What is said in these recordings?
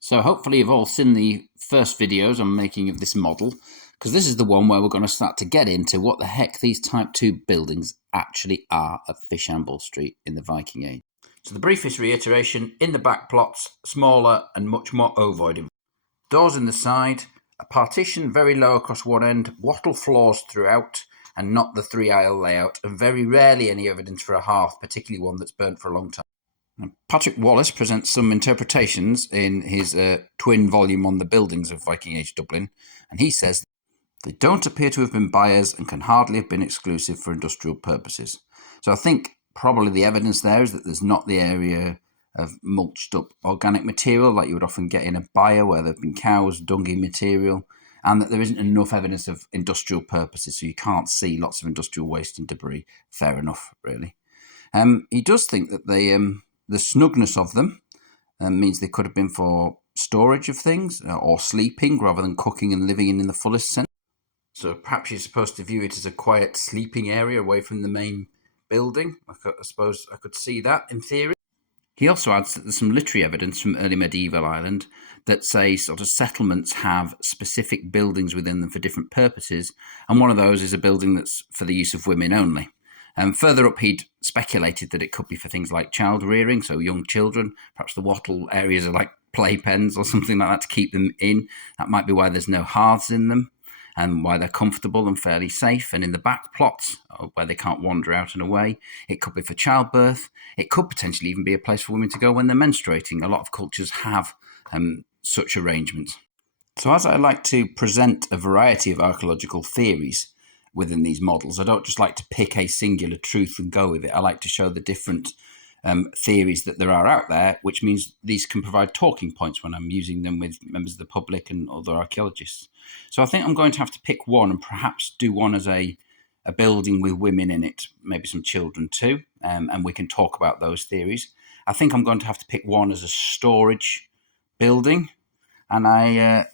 So hopefully you've all seen the first videos I'm making of this model, because this is the one where we're going to start to get into what the heck these Type 2 buildings actually are at Fishamble Street in the Viking Age. So the briefest reiteration, in the back plots, smaller and much more ovoid. Doors in the side, a partition very low across one end, wattle floors throughout, and not the three-aisle layout, and very rarely any evidence for a hearth, particularly one that's burnt for a long time. Patrick Wallace presents some interpretations in his twin volume on the buildings of Viking Age Dublin, and he says they don't appear to have been buyers and can hardly have been exclusive for industrial purposes. So I think probably the evidence there is that there's not the area of mulched up organic material like you would often get in a byre where there have been cows, dungy material, and that there isn't enough evidence of industrial purposes, so you can't see lots of industrial waste and debris. Fair enough, really. He does think that the snugness of them means they could have been for storage of things or sleeping rather than cooking and living in the fullest sense. So perhaps you're supposed to view it as a quiet sleeping area away from the main building. I suppose I could see that in theory. He also adds that there's some literary evidence from early medieval Ireland that say sort of settlements have specific buildings within them for different purposes, and one of those is a building that's for the use of women only. Further up, he'd speculated that it could be for things like child rearing, so young children. Perhaps the wattle areas are like playpens or something like that to keep them in. That might be why there's no hearths in them and why they're comfortable and fairly safe. And in the back plots, where they can't wander out and away, it could be for childbirth. It could potentially even be a place for women to go when they're menstruating. A lot of cultures have such arrangements. So as I like to present a variety of archaeological theories within these models, I don't just like to pick a singular truth and go with it. I like to show the different theories that there are out there, which means these can provide talking points when I'm using them with members of the public and other archaeologists. So I think I'm going to have to pick one and perhaps do one as a building with women in it, maybe some children too, and we can talk about those theories. I think I'm going to have to pick one as a storage building, and I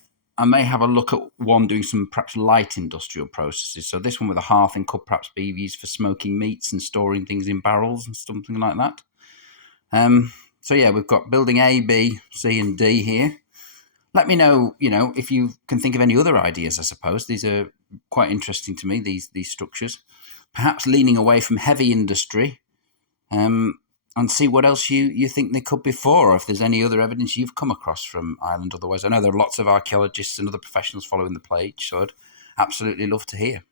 may have a look at one doing some perhaps light industrial processes. So this one with a hearth and could perhaps be used for smoking meats and storing things in barrels and something like that. So yeah, we've got building A, B, C, and D here. Let me know, if you can think of any other ideas. I suppose these are quite interesting to me. These structures, perhaps leaning away from heavy industry, and see what else you think they could be for, or if there's any other evidence you've come across from Ireland. Otherwise, I know there are lots of archaeologists and other professionals following the page, so I'd absolutely love to hear.